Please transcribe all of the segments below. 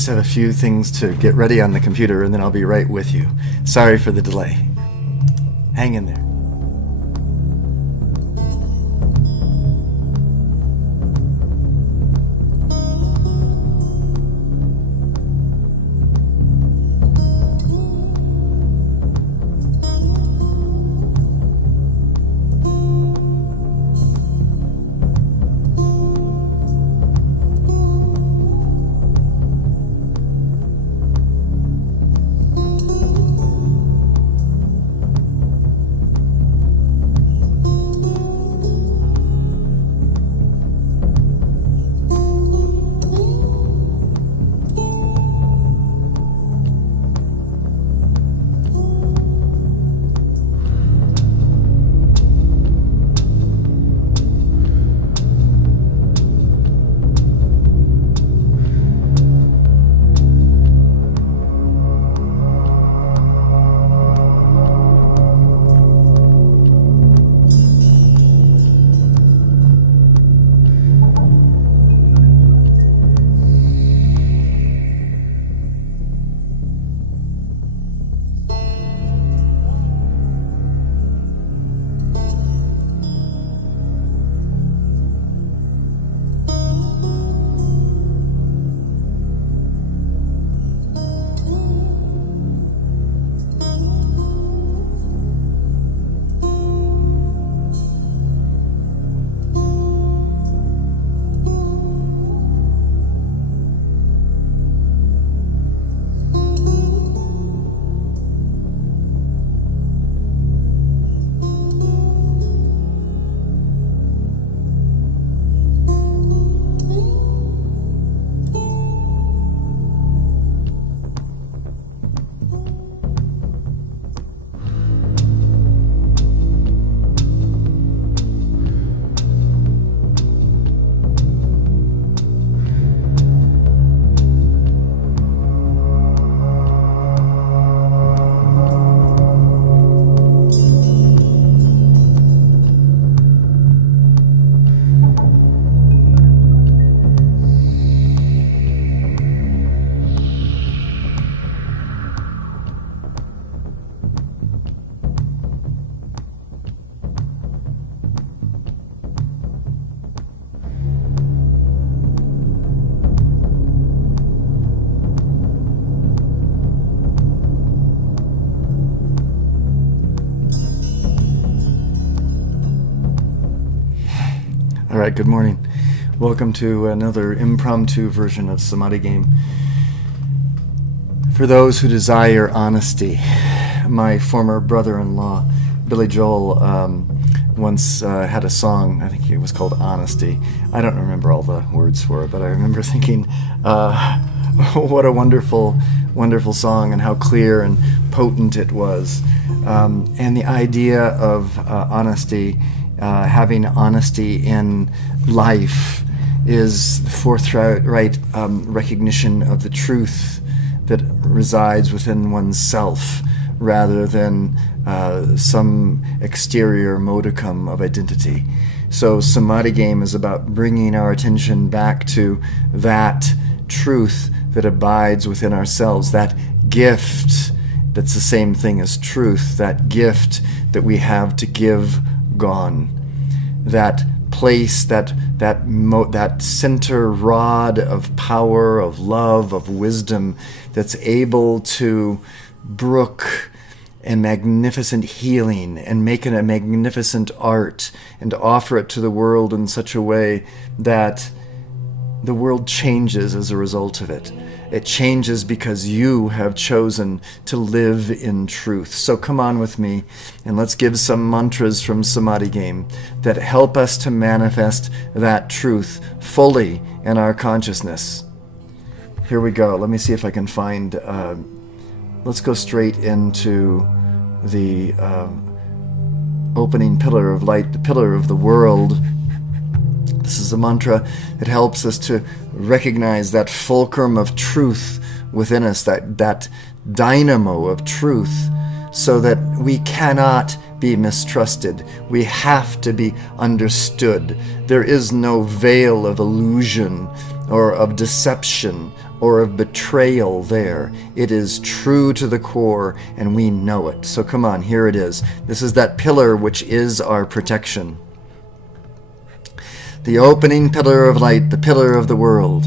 just have a few things to get ready on the computer, and then I'll be right with you. Sorry for the delay. Hang in there. All right, good morning. Welcome to another impromptu version of Samadhi Game. For those who desire honesty, my former brother-in-law, Billy Joel, once had a song, I think it was called Honesty. I don't remember all the words for it, but I remember thinking, what a wonderful, wonderful song, and how clear and potent it was. And the idea of honesty, having honesty in life, is the forthright recognition of the truth that resides within oneself, rather than some exterior modicum of identity. So Samadhi Game is about bringing our attention back to that truth that abides within ourselves, that gift that's the same thing as truth, that gift that we have to give gone, that place, that center rod of power, of love, of wisdom, that's able to brook a magnificent healing and make it a magnificent art and offer it to the world in such a way that the world changes as a result of it. It changes because you have chosen to live in truth. So come on with me, and let's give some mantras from Samadhi Game that help us to manifest that truth fully in our consciousness. Here we go. Let me see if I can find... let's go straight into the opening pillar of light, the pillar of the world. This is a mantra that helps us to recognize that fulcrum of truth within us, that dynamo of truth, so that we cannot be mistrusted. We have to be understood. There is no veil of illusion or of deception or of betrayal there. It is true to the core, and we know it. So come on, here it is. This is that pillar which is our protection. The opening pillar of light, the pillar of the world.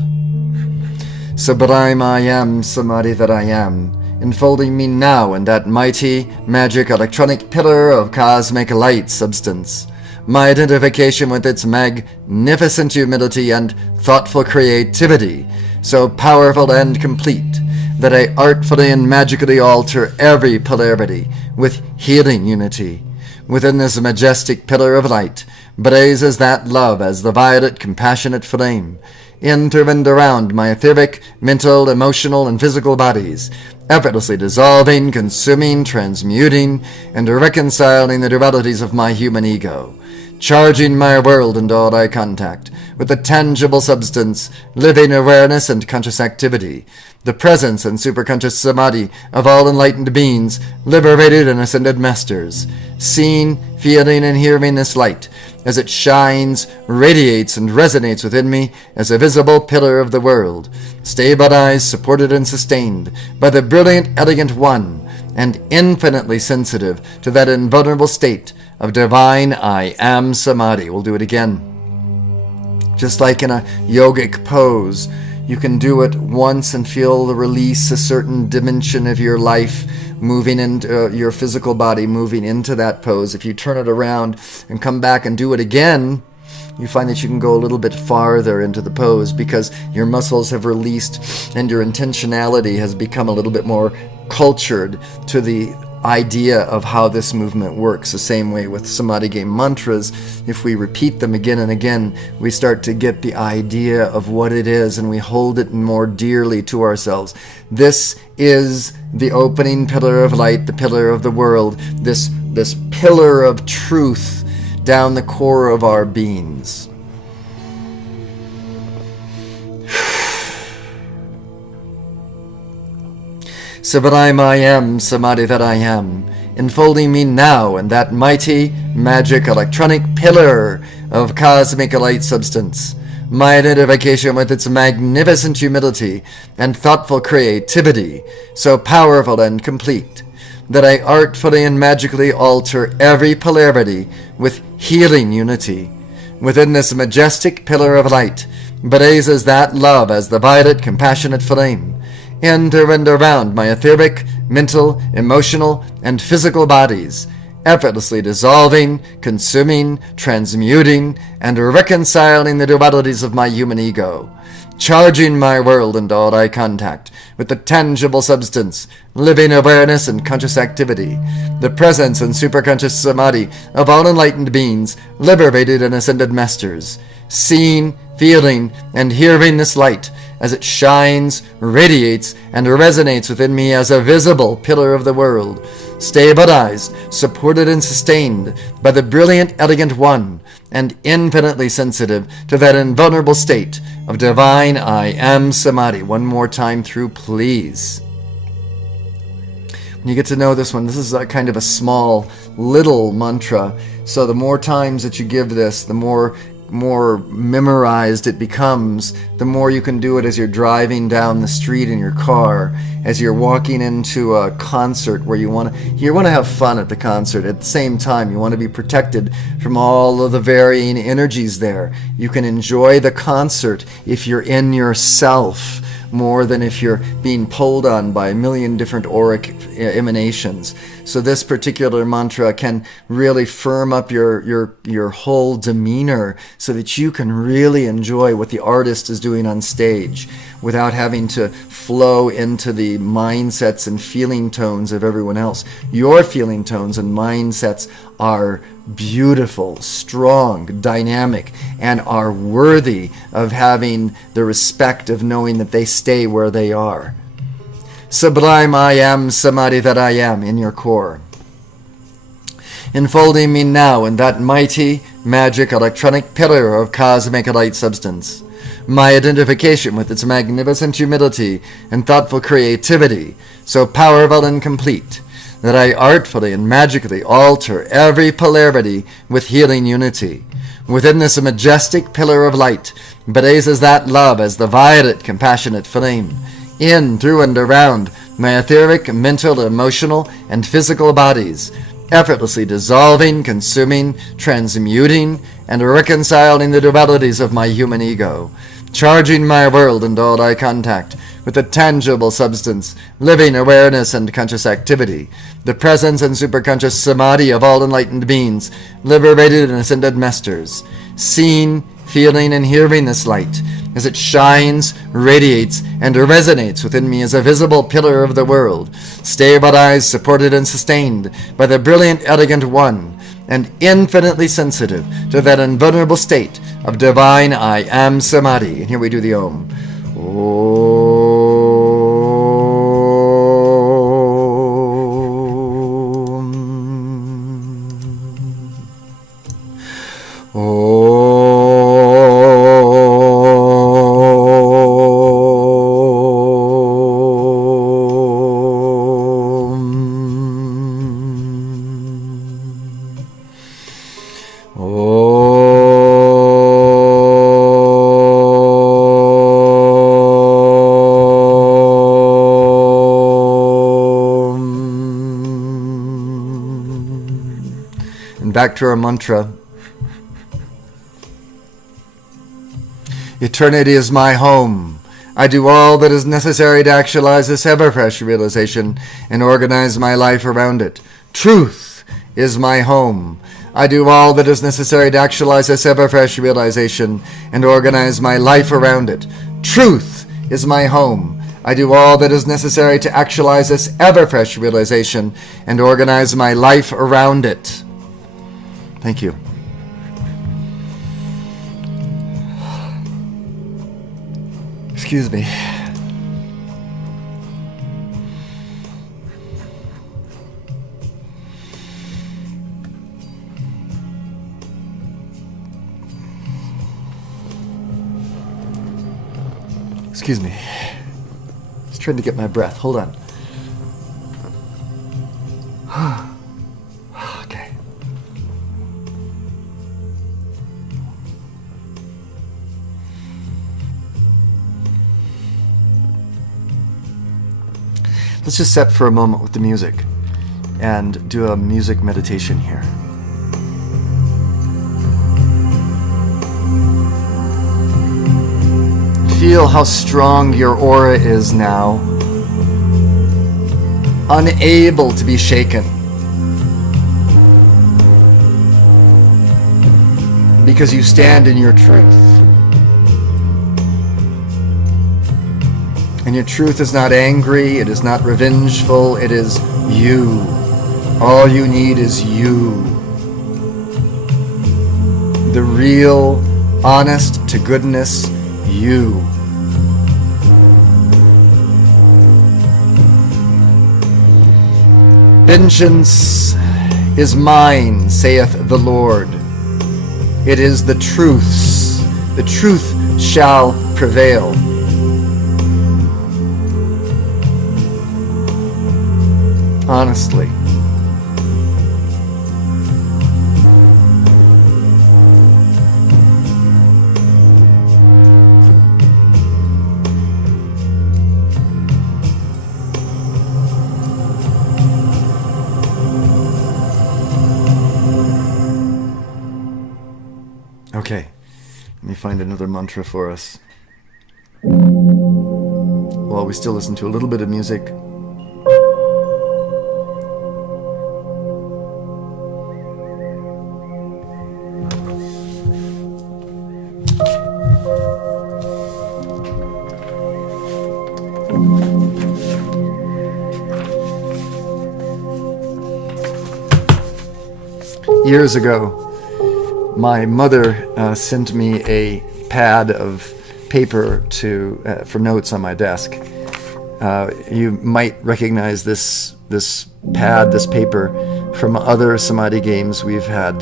Sublime I am, Samadhi that I am, enfolding me now in that mighty, magic, electronic pillar of cosmic light substance. My identification with its magnificent humility and thoughtful creativity, so powerful and complete, that I artfully and magically alter every polarity with healing unity. Within this majestic pillar of light blazes that love as the violet, compassionate flame, intervened around my etheric, mental, emotional, and physical bodies, effortlessly dissolving, consuming, transmuting, and reconciling the dualities of my human ego, charging my world and all I contact with the tangible substance, living awareness, and conscious activity, the presence and superconscious samadhi of all enlightened beings, liberated and ascended masters, seeing, feeling, and hearing this light as it shines, radiates, and resonates within me as a visible pillar of the world, stabilized, supported, and sustained by the brilliant, elegant one, and infinitely sensitive to that invulnerable state of divine I am Samadhi. We'll do it again. Just like in a yogic pose, you can do it once and feel the release, a certain dimension of your life moving into your physical body, moving into that pose. If you turn it around and come back and do it again, you find that you can go a little bit farther into the pose because your muscles have released and your intentionality has become a little bit more cultured to the idea of how this movement works. The same way with Samadhi game mantras, if we repeat them again and again, we start to get the idea of what it is and we hold it more dearly to ourselves. This is the opening pillar of light, the pillar of the world, this pillar of truth down the core of our beings. Sublime I am, Samadhi that I am, enfolding me now in that mighty, magic, electronic pillar of cosmic light substance. My identification with its magnificent humility and thoughtful creativity, so powerful and complete, that I artfully and magically alter every polarity with healing unity. Within this majestic pillar of light blazes that love as the violet, compassionate flame, enter and around my etheric, mental, emotional, and physical bodies, effortlessly dissolving, consuming, transmuting, and reconciling the dualities of my human ego, charging my world and all I contact with the tangible substance, living awareness, and conscious activity, the presence and superconscious samadhi of all enlightened beings, liberated and ascended masters, seeing, feeling, and hearing this light as it shines, radiates, and resonates within me as a visible pillar of the world, stabilized, supported, and sustained by the brilliant, elegant one, and infinitely sensitive to that invulnerable state of divine I am Samadhi. One more time through, please. When you get to know this one, this is a kind of a small, little mantra, so the more times that you give this, the more memorized it becomes, the more you can do it as you're driving down the street in your car, as you're walking into a concert where you want to have fun at the concert. At the same time, you want to be protected from all of the varying energies there. You can enjoy the concert if you're in yourself more than if you're being pulled on by a million different auric emanations. So this particular mantra can really firm up your whole demeanor so that you can really enjoy what the artist is doing on stage without having to flow into the mindsets and feeling tones of everyone else. Your feeling tones and mindsets are beautiful, strong, dynamic, and are worthy of having the respect of knowing that they stay where they are. Sublime I am, Samadhi that I am, in your core, enfolding me now in that mighty, magic, electronic pillar of cosmic light substance. My identification with its magnificent humility and thoughtful creativity, so powerful and complete, that I artfully and magically alter every polarity with healing unity. Within this majestic pillar of light blazes that love as the violet, compassionate flame. In, through, and around my etheric, mental, emotional, and physical bodies, effortlessly dissolving, consuming, transmuting, and reconciling the dualities of my human ego, charging my world and all I contact with a tangible substance, living awareness and conscious activity, the presence and superconscious samadhi of all enlightened beings, liberated and ascended masters, seeing, feeling, and hearing this light as it shines, radiates, and resonates within me as a visible pillar of the world, stabilized, supported, and sustained by the brilliant, elegant One, and infinitely sensitive to that invulnerable state of divine I Am Samadhi. And here we do the Om. Back to our mantra. Eternity is my home. I do all that is necessary to actualize this ever-fresh realization and organize my life around it. Truth is my home. I do all that is necessary to actualize this ever-fresh realization and organize my life around it. Truth is my home. I do all that is necessary to actualize this ever-fresh realization and organize my life around it. Thank you. Excuse me. Excuse me. Just trying to get my breath. Hold on. Okay. Let's just sit for a moment with the music and do a music meditation here. Feel how strong your aura is now, unable to be shaken, because you stand in your truth. And your truth is not angry, it is not revengeful, it is you. All you need is you. The real, honest to goodness you. Vengeance is mine, saith the Lord. It is the truth's. The truth shall prevail. Honestly. Okay, let me find another mantra for us. While we still listen to a little bit of music. Years ago, my mother sent me a pad of paper for notes on my desk. You might recognize this pad, this paper, from other Samadhi games we've had.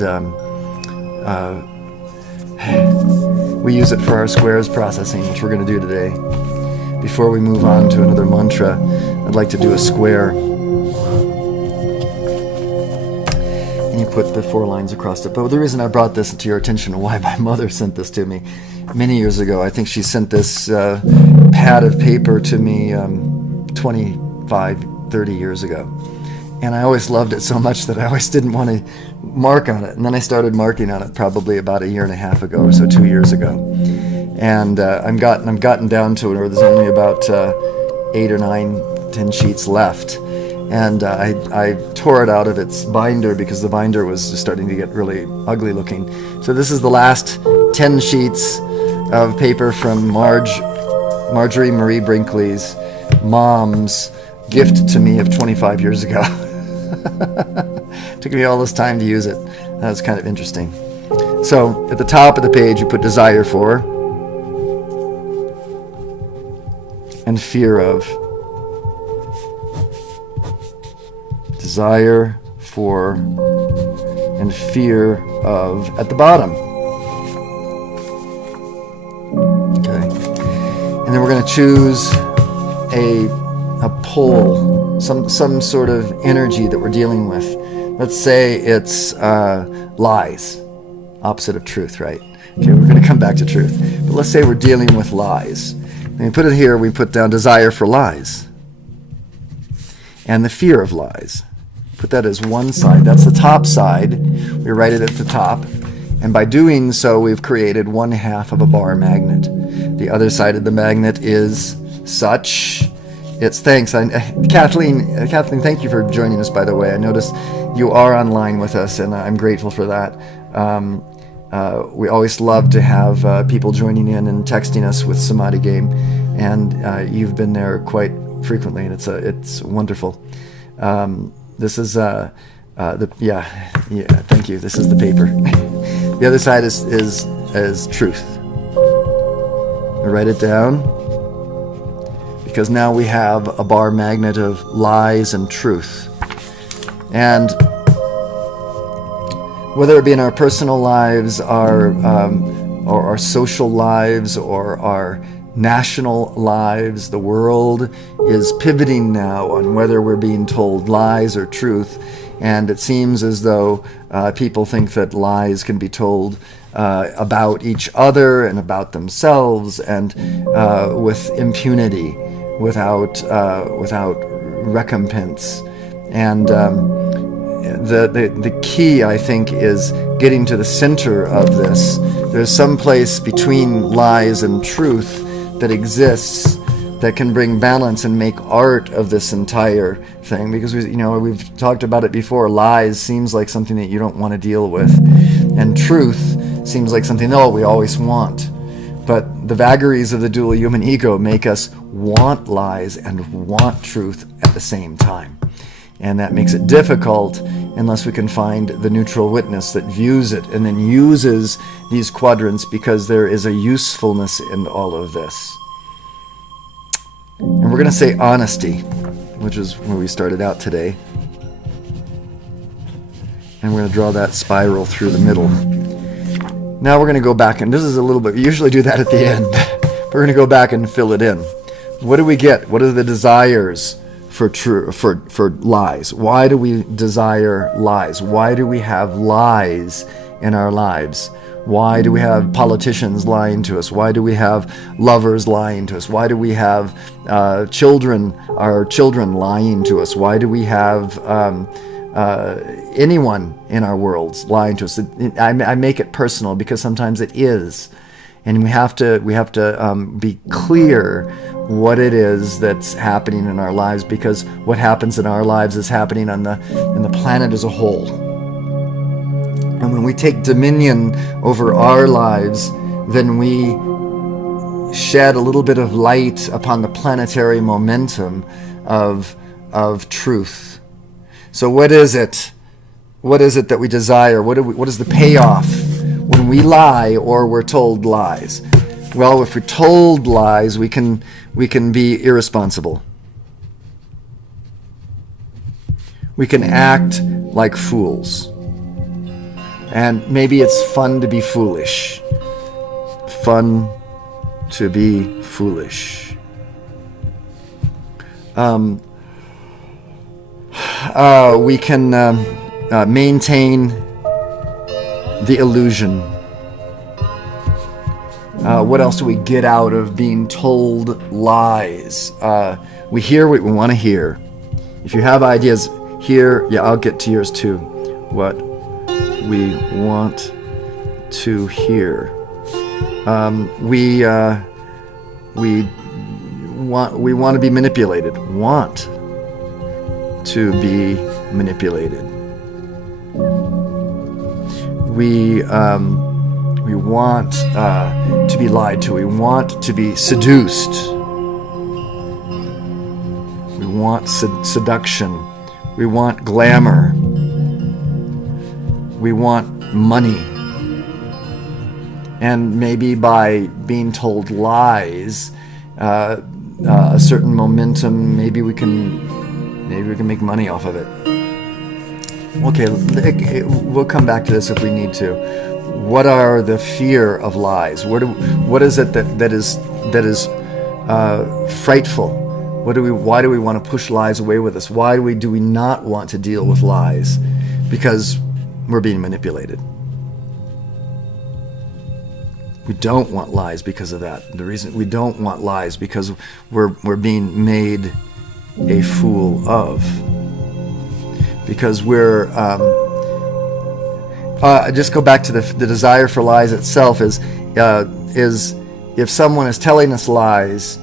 We use it for our squares processing, which we're going to do today. Before we move on to another mantra, I'd like to do a square. And you put the 4 lines across it. But the reason I brought this to your attention and why my mother sent this to me many years ago, I think she sent this pad of paper to me 25, 30 years ago. And I always loved it so much that I always didn't want to mark on it. And then I started marking on it probably about a year and a half ago or so, 2 years ago. And I'm gotten down to it where there's only about 8 or 9, 10 sheets left. And I tore it out of its binder because the binder was just starting to get really ugly looking. So this is the last 10 sheets of paper from Marjorie Marie Brinkley's mom's gift to me of 25 years ago. Took me all this time to use it. That was kind of interesting. So at the top of the page you put desire for and fear of. Desire for and fear of at the bottom. Okay. And then we're going to choose a pole, some sort of energy that we're dealing with. Let's say it's lies, opposite of truth, right? Okay, we're going to come back to truth. But let's say we're dealing with lies. And we put it here, we put down desire for lies and the fear of lies. Put that as one side. That's the top side. We write it at the top. And by doing so, we've created 1/2 of a bar magnet. The other side of the magnet is such. It's thanks. Kathleen, thank you for joining us, by the way. I noticed you are online with us, and I'm grateful for that. We always love to have people joining in and texting us with Samadhi Game, and you've been there quite frequently, and it's wonderful. This is thank you. This is the paper. The other side is truth. I write it down because now we have a bar magnet of lies and truth. And whether it be in our personal lives, or our social lives, or our national lives, the world is pivoting now on whether we're being told lies or truth. And it seems as though people think that lies can be told about each other and about themselves, and with impunity, without recompense. And the key, I think, is getting to the center of this. There's some place between lies and truth that exists that can bring balance and make art of this entire thing, because we've talked about it before. Lies seems like something that you don't want to deal with, and truth seems like something we always want. But the vagaries of the dual human ego make us want lies and want truth at the same time, and that makes it difficult unless we can find the neutral witness that views it and then uses these quadrants, because there is a usefulness in all of this. And we're going to say honesty, which is where we started out today. And we're going to draw that spiral through the middle. Now we're going to go back, and this is a little bit, we usually do that at the end. We're going to go back and fill it in. What do we get? What are the desires for lies? Why do we desire lies? Why do we have lies in our lives? Why do we have politicians lying to us? Why do we have lovers lying to us? Why do we have our children lying to us? Why do we have anyone in our worlds lying to us? I make it personal because sometimes it is, and we have to be clear what it is that's happening in our lives, because what happens in our lives is happening in the planet as a whole. And when we take dominion over our lives, then we shed a little bit of light upon the planetary momentum of truth. So what is it? What is it that we desire? What is the payoff when we lie or we're told lies? Well, if we're told lies, we can be irresponsible. We can act like fools. And maybe it's fun to be foolish. Fun to be foolish. We can maintain the illusion. What else do we get out of being told lies? We hear what we want to hear. If you have ideas here, yeah, I'll get to yours too. What we want to hear. We want to be manipulated. Want to be manipulated. We want to be lied to. We want to be seduced. We want seduction. We want glamour. We want money. And maybe by being told lies, a certain momentum, maybe we can make money off of it. Okay, we'll come back to this if we need to. What are the fear of lies? What is it that is frightful? Why do we want to push lies away with us? Why do we not want to deal with lies? Because we're being manipulated. We don't want lies because of that. The reason we don't want lies because we're being made a fool of. Because we're just go back to the desire for lies itself is if someone is telling us lies,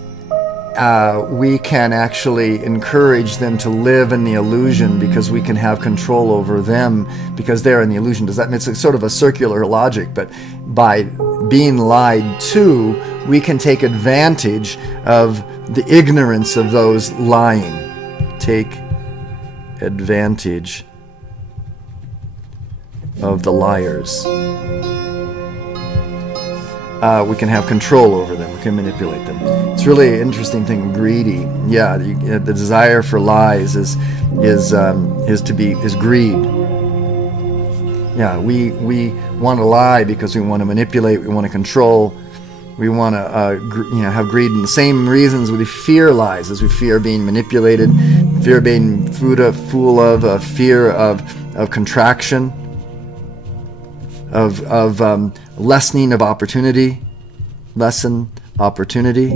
we can actually encourage them to live in the illusion because we can have control over them because they're in the illusion. It's sort of a circular logic, but by being lied to, we can take advantage of the ignorance of those lying. Take advantage of the liars. We can have control over them. We can manipulate them. It's really an interesting thing. Greedy, yeah. The desire for lies is greed. Yeah, we want to lie because we want to manipulate. We want to control. We want to have greed, and the same reasons we fear lies, as we fear being manipulated, fear being fool of, fear of contraction, of lessening of opportunity, lessen opportunity.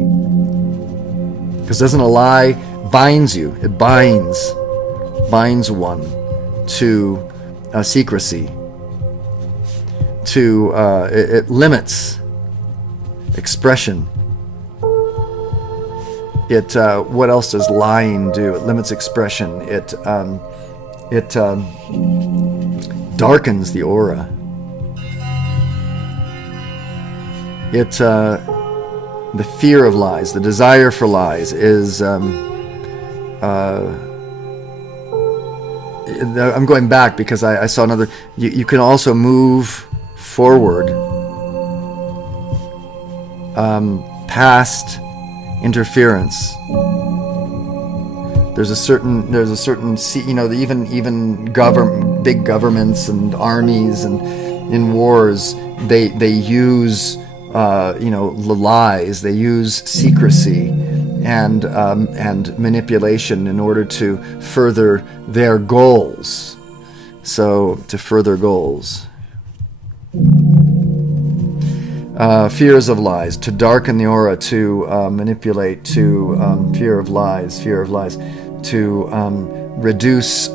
Because doesn't a lie binds you? It binds one to secrecy. It limits expression. What else does lying do? It limits expression. It darkens the aura. The fear of lies, the desire for lies is I'm going back because I saw another. You can also move forward past interference. There's a certain even big governments and armies and in wars they use the lies. They use secrecy and manipulation in order to further their goals. So to further goals. Fears of lies, to darken the aura, to manipulate, to fear of lies, to reduce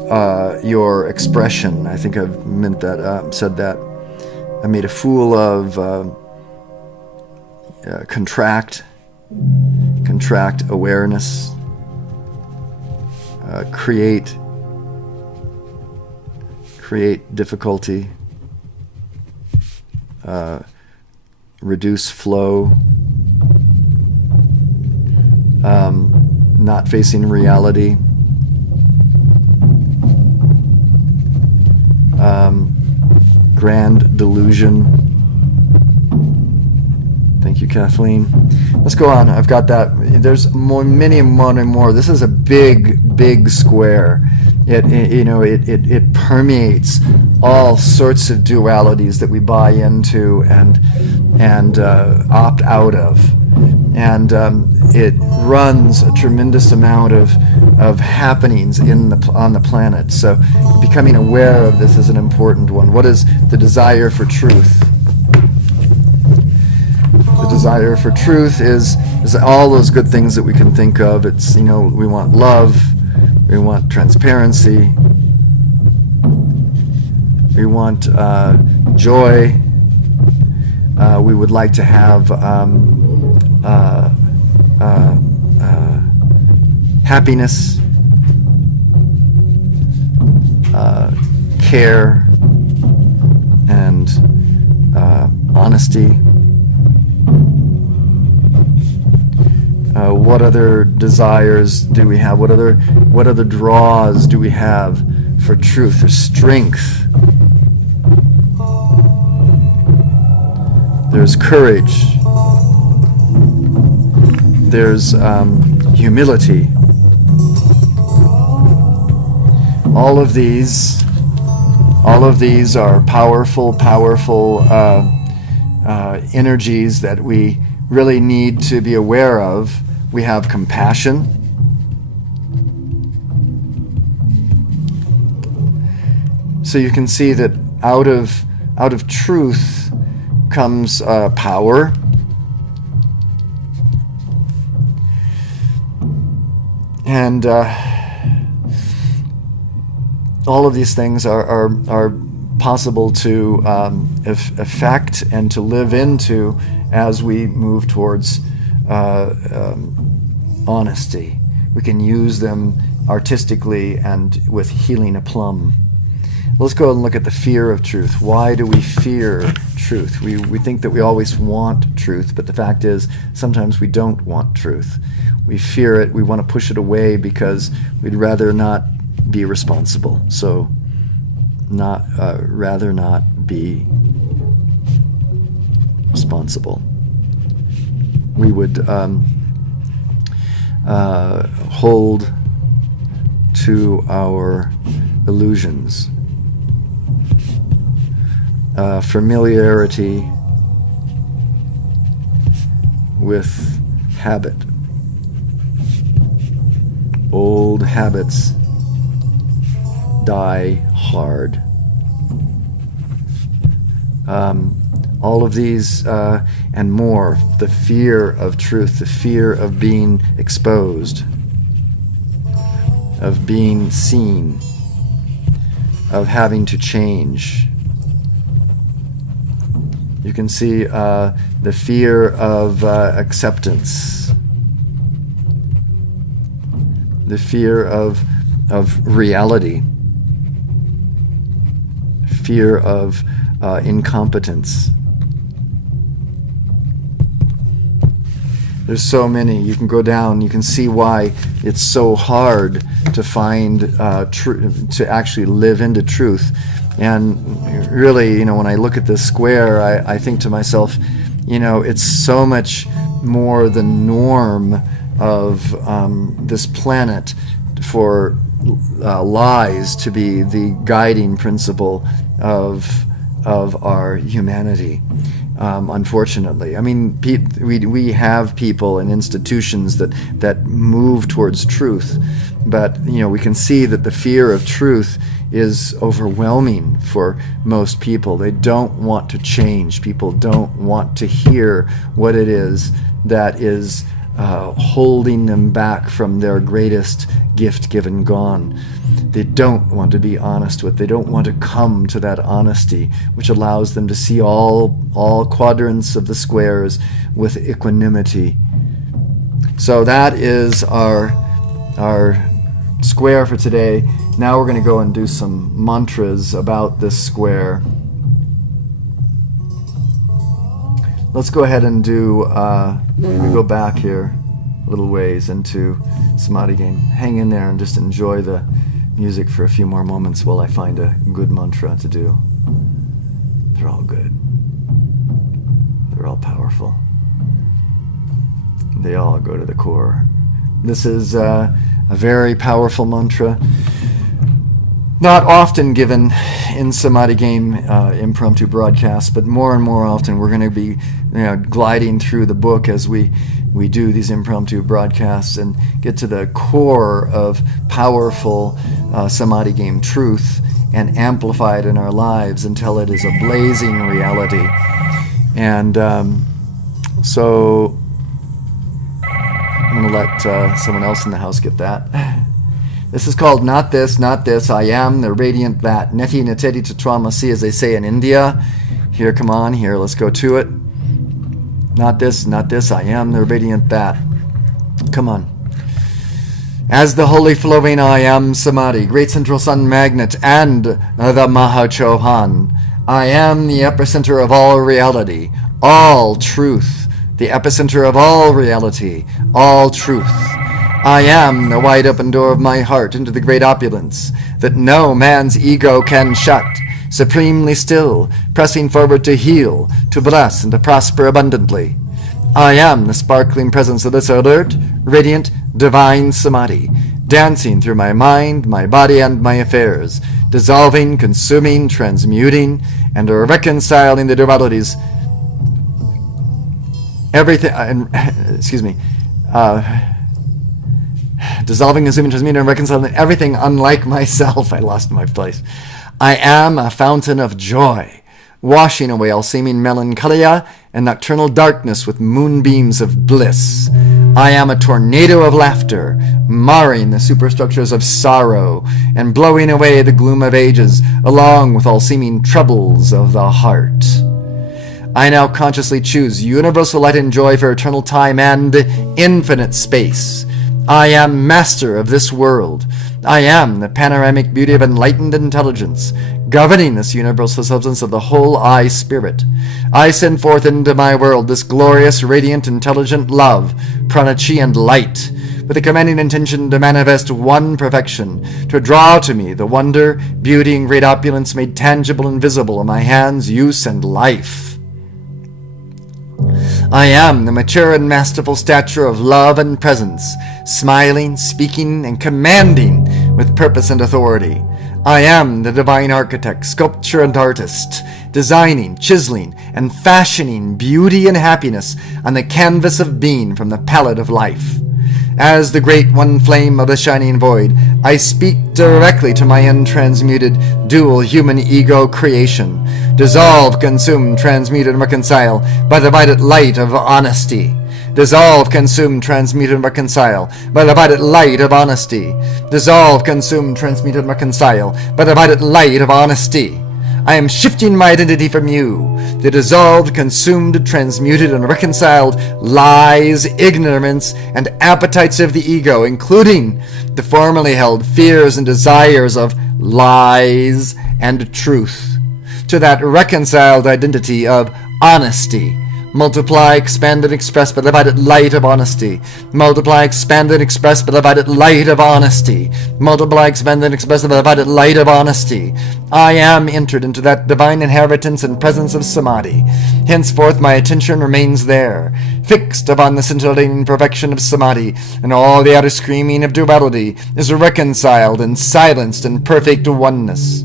your expression. I think I've meant that, said that. I made a fool of contract awareness, create difficulty, reduce flow, not facing reality, grand delusion. Thank you, Kathleen. Let's go on. I've got that. There's many more. This is a big square. It permeates all sorts of dualities that we buy into and opt out of. And it runs a tremendous amount of happenings on the planet. So becoming aware of this is an important one. What is the desire for truth? The desire for truth is all those good things that we can think of. It's, we want love, we want transparency, we want joy. We would like to have happiness, care, and honesty. What other desires do we have? What other draws do we have for truth or strength? There's courage. There's humility. All of these are powerful energies that we really need to be aware of. We have compassion. So you can see that out of truth comes power. And all of these things are possible to affect and to live into as we move towards honesty. We can use them artistically and with healing aplomb. Let's go and look at the fear of truth. Why do we fear truth? We think that we always want truth, but the fact is sometimes we don't want truth. We fear it. We want to push it away because we'd rather not be responsible. So rather not be responsible. We would hold to our illusions. Familiarity with habit. Old habits die hard. All of these and more, the fear of truth, the fear of being exposed, of being seen, of having to change. You can see the fear of acceptance, the fear of reality, fear of incompetence. There's so many. You can go down. You can see why it's so hard to find to actually live into truth. And really, when I look at this square, I think to myself, it's so much more the norm of this planet for lies to be the guiding principle of our humanity. Unfortunately, we have people and institutions that move towards truth, but we can see that the fear of truth is overwhelming for most people. They don't want to change. People don't want to hear what it is that is holding them back from their greatest gift given gone. They don't want to be honest with. They don't want to come to that honesty, which allows them to see all quadrants of the squares with equanimity. So that is our square for today. Now we're going to go and do some mantras about this square. Let's go ahead and do, we go back here a little ways into Samadhi game. Hang in there and just enjoy the music for a few more moments while I find a good mantra to do. They're all good. They're all powerful. They all go to the core. This is a very powerful mantra. not often given in Samadhi Game impromptu broadcasts, but more and more often we're going to be gliding through the book as we do these impromptu broadcasts and get to the core of powerful Samadhi Game truth and amplify it in our lives until it is a blazing reality. And so I'm going to let someone else in the house get that. This is called Not This, I Am, the Radiant That. Neti Neteti Tatramasi, as they say in India. Here, come on, here, let's go to it. Not this, I am, the Radiant That. Come on. As the holy flowing I Am Samadhi, great central sun magnet, and the Mahachohan, I am the epicenter of all reality, all truth, the epicenter of all reality, all truth. I am the wide open door of my heart into the great opulence that no man's ego can shut, supremely still, pressing forward to heal, to bless, and to prosper abundantly. I am the sparkling presence of this alert, radiant, divine Samadhi, dancing through my mind, my body, and my affairs, dissolving, consuming, transmuting, and reconciling the dualities. Dissolving, consuming, transmuting, and reconciling everything unlike myself. I lost my place. I am a fountain of joy, washing away all seeming melancholia and nocturnal darkness with moonbeams of bliss. I am a tornado of laughter, marring the superstructures of sorrow and blowing away the gloom of ages, along with all seeming troubles of the heart. I now consciously choose universal light and joy for eternal time and infinite space. I am master of this world. I am the panoramic beauty of enlightened intelligence, governing this universal substance of the whole I Spirit. I send forth into my world this glorious, radiant, intelligent love, prana-chi, and light, with a commanding intention to manifest one perfection, to draw to me the wonder, beauty, and great opulence made tangible and visible in my hands, use, and life. I am the mature and masterful stature of love and presence, smiling, speaking, and commanding with purpose and authority. I am the divine architect, sculptor, and artist, designing, chiseling, and fashioning beauty and happiness on the canvas of being from the palette of life. As the great one flame of the shining void, I speak directly to my untransmuted, dual human ego creation. Dissolve, consume, transmute, and reconcile by the violet light of honesty. Dissolve, consume, transmute, and reconcile by the violet light of honesty. Dissolve, consume, transmute, and reconcile by the violet light of honesty. I am shifting my identity from you, the dissolved, consumed, transmuted, and reconciled lies, ignorance, and appetites of the ego, including the formerly held fears and desires of lies and truth, to that reconciled identity of honesty. Multiply, expand, and express by the violet light of honesty. Multiply, expand, and express by the violet light of honesty. Multiply, expand, and express by the violet light of honesty. I am entered into that divine inheritance and presence of Samadhi. Henceforth my attention remains there, fixed upon the scintillating perfection of Samadhi, and all the outer screaming of duality is reconciled and silenced in perfect oneness.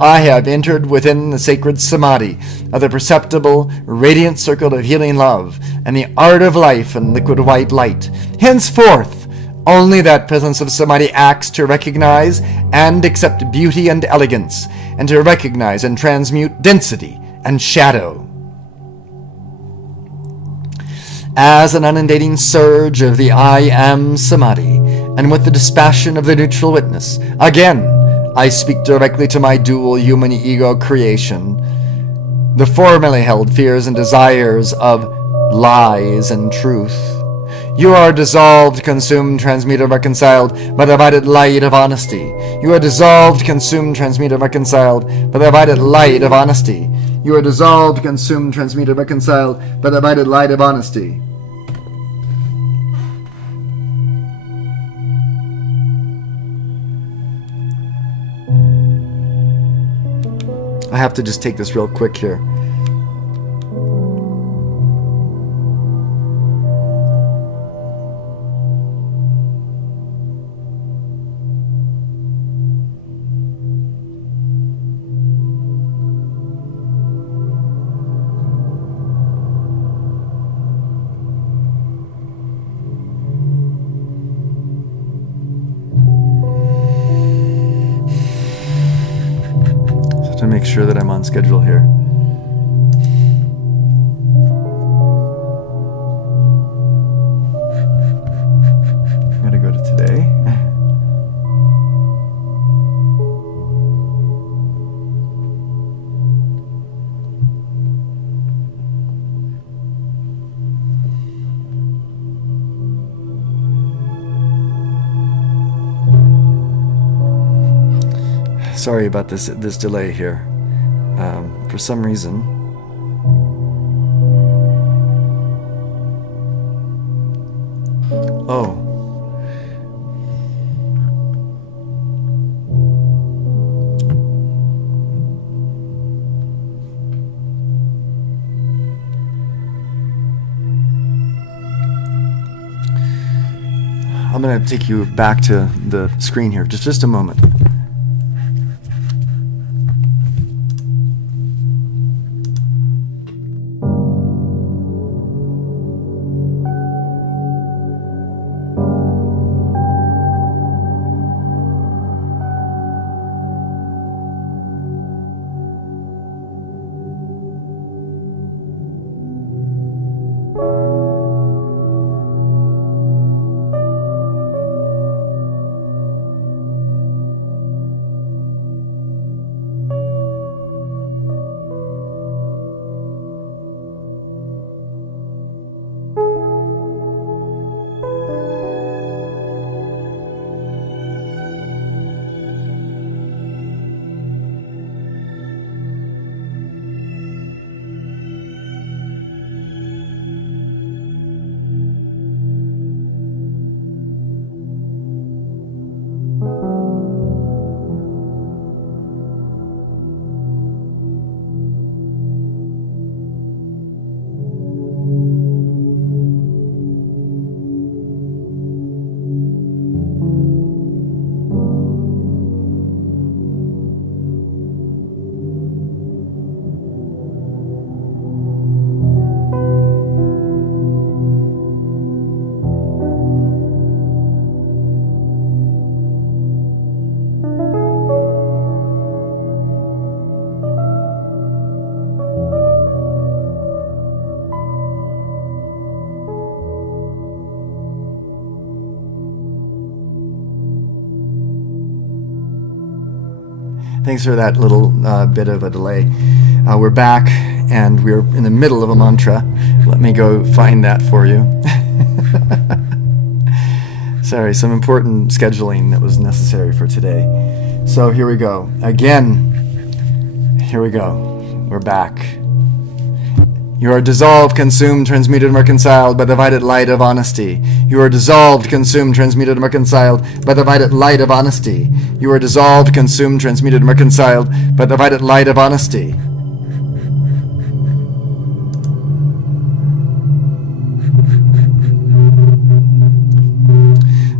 I have entered within the sacred Samadhi of the perceptible, radiant circle of healing love and the art of life and liquid white light. Henceforth, only that presence of Samadhi acts to recognize and accept beauty and elegance, and to recognize and transmute density and shadow. As an inundating surge of the I Am Samadhi, and with the dispassion of the neutral witness, again, I speak directly to my dual human ego creation, the formerly held fears and desires of lies and truth. You are dissolved, consumed, transmuted, reconciled by the violet light of honesty. You are dissolved, consumed, transmuted, reconciled by the violet light of honesty. You are dissolved, consumed, transmuted, reconciled by the violet light of honesty. I have to just take this real quick here. sure that I'm on schedule here. I'm going to go to today. Sorry about this delay here. For some reason, I'm going to take you back to the screen here, just a moment. Thanks for that little bit of a delay. We're back, and we're in the middle of a mantra. Let me go find that for you. Sorry, some important scheduling that was necessary for today. So here we go. Again, here we go. We're back. You are dissolved, consumed, transmuted, and reconciled by the violet light of honesty. You are dissolved, consumed, transmuted, and reconciled by the violet light of honesty. You are dissolved, consumed, transmuted, and reconciled by the violet light of honesty.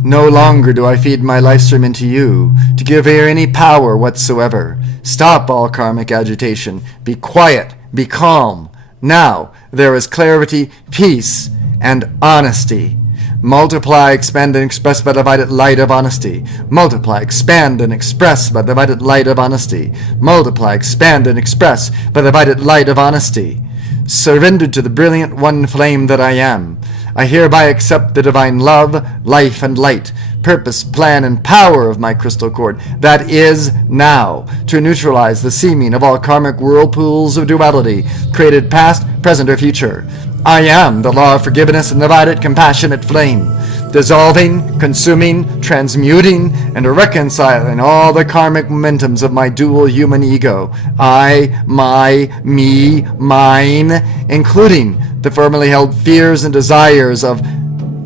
No longer do I feed my life stream into you to give air any power whatsoever. Stop all karmic agitation. Be quiet. Be calm. Now there is clarity, peace, and honesty. Multiply, expand, and express by the violet light of honesty. Multiply, expand, and express by the violet light of honesty. Multiply, expand, and express by the violet light of honesty. Surrendered to the brilliant one flame that I am, I hereby accept the divine love, life, and light, purpose, plan, and power of my crystal cord that is now to neutralize the seeming of all karmic whirlpools of duality, created past, present, or future. I am the law of forgiveness and the violet compassionate flame, dissolving, consuming, transmuting, and reconciling all the karmic momentums of my dual human ego, I, my, me, mine, including the firmly held fears and desires of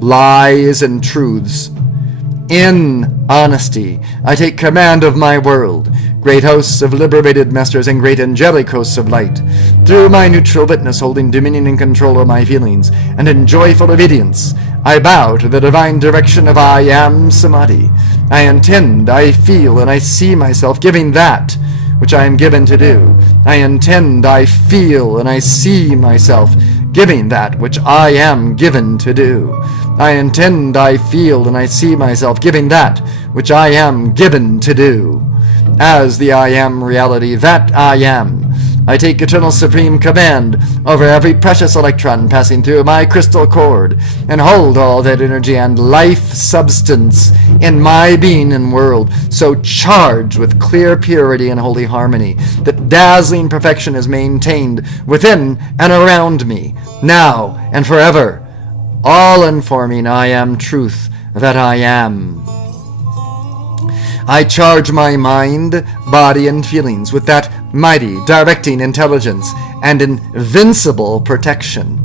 lies and truths. In honesty, I take command of my world, great hosts of liberated masters and great angelic hosts of light, through my neutral witness holding dominion and control of my feelings, and in joyful obedience, I bow to the divine direction of I am Samadhi. I intend, I feel, and I see myself giving that which I am given to do. I intend, I feel, and I see myself giving that which I am given to do. I intend, I feel, and I see myself giving that which I am given to do. as the I am reality that I am. I take eternal supreme command over every precious electron passing through my crystal cord, and hold all that energy and life substance in my being and world, so charged with clear purity and holy harmony, that dazzling perfection is maintained within and around me, now and forever. All informing I am truth that I am. I charge my mind, body, and feelings with that mighty, directing intelligence and invincible protection.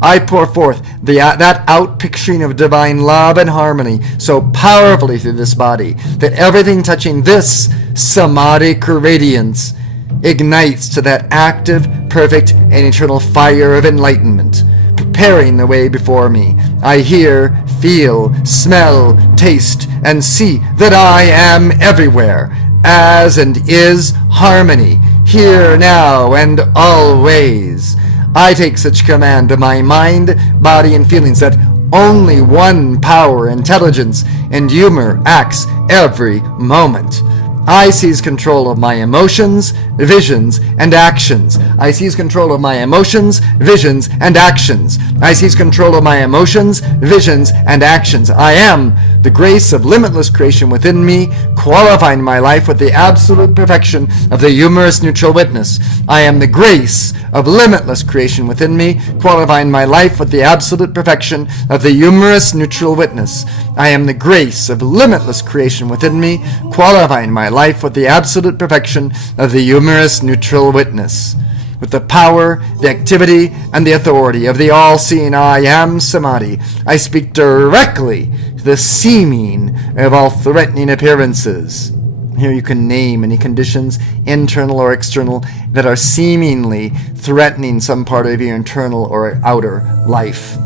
I pour forth that outpicturing of divine love and harmony so powerfully through this body that everything touching this Samadhic radiance ignites to that active, perfect, and eternal fire of enlightenment, preparing the way before me. I hear, feel, smell, taste, and see that I am everywhere, as and is harmony, here, now, and always. I take such command of my mind, body, and feelings that only one power, intelligence, and humor acts every moment. I seize control of my emotions, visions, and actions. I seize control of my emotions, visions, and actions. I seize control of my emotions, visions, and actions. I am the grace of limitless creation within me, qualifying my life with the absolute perfection of the humorous neutral witness. I am the grace of limitless creation within me, qualifying my life with the absolute perfection of the humorous neutral witness. I am the grace of limitless creation within me, qualifying my life with the absolute perfection of the humorous neutral witness. With the power, the activity, and the authority of the all-seeing I am Samadhi, I speak directly to the seeming of all threatening appearances. Here you can name any conditions, internal or external, that are seemingly threatening some part of your internal or outer life.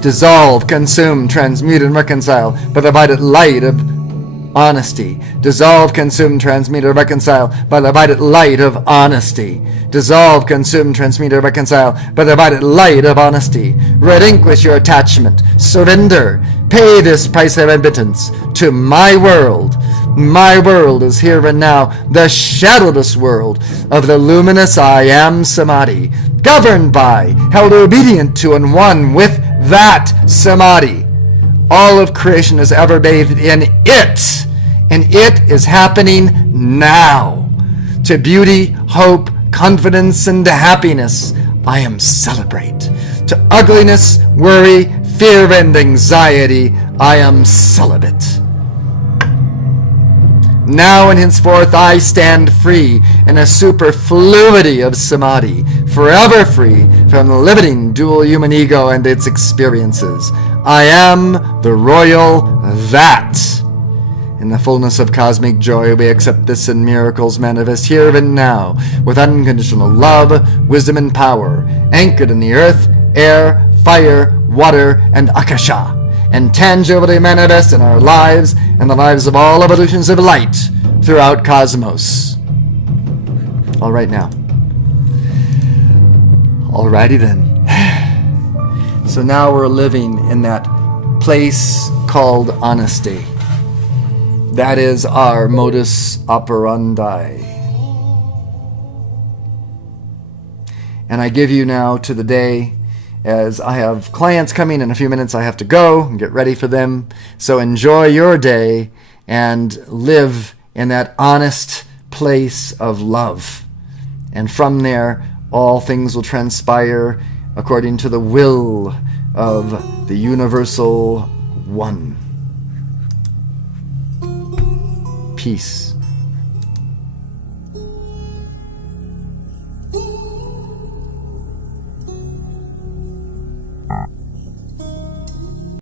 Dissolve, consume, transmute, and reconcile by the vital light of honesty. Dissolve, consume, transmute, or reconcile by the vital light of honesty. Dissolve, consume, transmute, or reconcile by the vital light of honesty. Relinquish your attachment. Surrender. Pay this price of admittance to my world. My world is here and now, the shadowless world of the luminous I am Samadhi, governed by, held obedient to, and one with that Samadhi. All of creation is ever bathed in it, and it is happening now. To beauty, hope, confidence, and happiness, I am celebrate. To ugliness, worry, fear, and anxiety, I am celibate. Now and henceforth I stand free in a superfluity of Samadhi, forever free from the limiting dual human ego and its experiences. I am the royal that. In the fullness of cosmic joy, we accept this and miracles manifest here and now, with unconditional love, wisdom, and power, anchored in the earth, air, fire, water, and akasha, and tangibly manifest in our lives and the lives of all evolutions of light throughout cosmos. All right now. Alrighty then. So now we're living in that place called honesty. That is our modus operandi. And I give you now to the day, as I have clients coming in a few minutes. I have to go and get ready for them. So enjoy your day and live in that honest place of love. And from there, all things will transpire according to the will of the universal one. Peace.